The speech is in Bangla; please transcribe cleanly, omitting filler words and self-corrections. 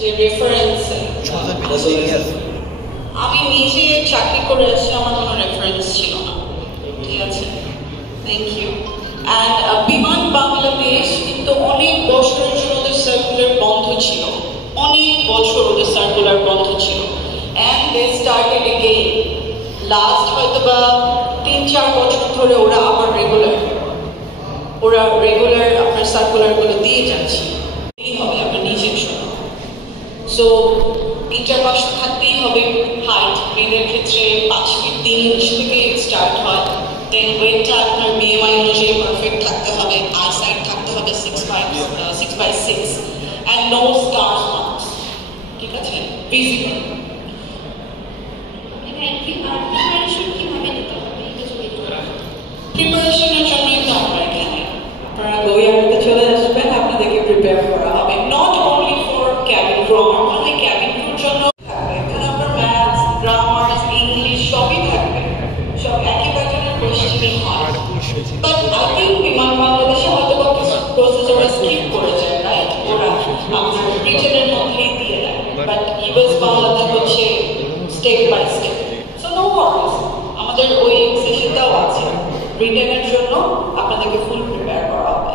যে রেফারেন্স আমি নিজে চাকরি করে আসছি, আমার কোনো রেফারেন্স ছিল না, ঠিক আছে। Thank you. অ্যান্ড বিমান বাংলাদেশ কিন্তু অনেক বছরের জন্য ওদের সার্কুলার বন্ধ ছিল, অনেক বছর ওদের সার্কুলার বন্ধ ছিল। And they started again last হয়তো বা 3-4 বছর ধরে ওরা আবার রেগুলার আপনার সার্কুলারগুলো দিয়ে যাচ্ছে। এই হবে আপনার নিজের জন্য। সো ইন্টার পাস থাকতেই হবে। হাইট মেয়েদের ক্ষেত্রে 5 ফিট 3 ইঞ্চ থেকে স্টার্ট হয়। দেন ওয়েটটা আপনার বিএমআই অনুযায়ী পারফেক্ট থাকতে হবে, আইসাইট থাকতে হবে 6/6 অ্যান্ড নো স্টার্স মার্কস, ঠিক আছে, ভিজিবল। প্রিপারেশনের জন্যই তো আমরা এখানে। আপনারা গৌরিয়াতে চলে আসবেন, আপনাদেরকে প্রিপেয়ার করা হবে not only for cabin crew. আমার মনে হয় ক্যাবিন ক্রুর জন্য থাকবে এখানে আপনার ম্যাথস, গ্রামার, ইংলিশ সবই থাকবে, সব একই প্যাটার্নের কোয়েশ্চেনিং হয়। বাট আই থিঙ্ক বিমান বাংলাদেশে হয়তো বা কিছু প্রসেস ওরা স্কিপ করে যায়, রাইট? ওরা আপনার রিটেনের মধ্যেই দিয়ে দেয়, বাট ইউএস বাংলাতে হচ্ছে step by step. So no worries, আমাদের ওই সেশনটাও আছে রিটেনের জন্য, আপনাদেরকে ফুল প্রিপেয়ার করা হবে।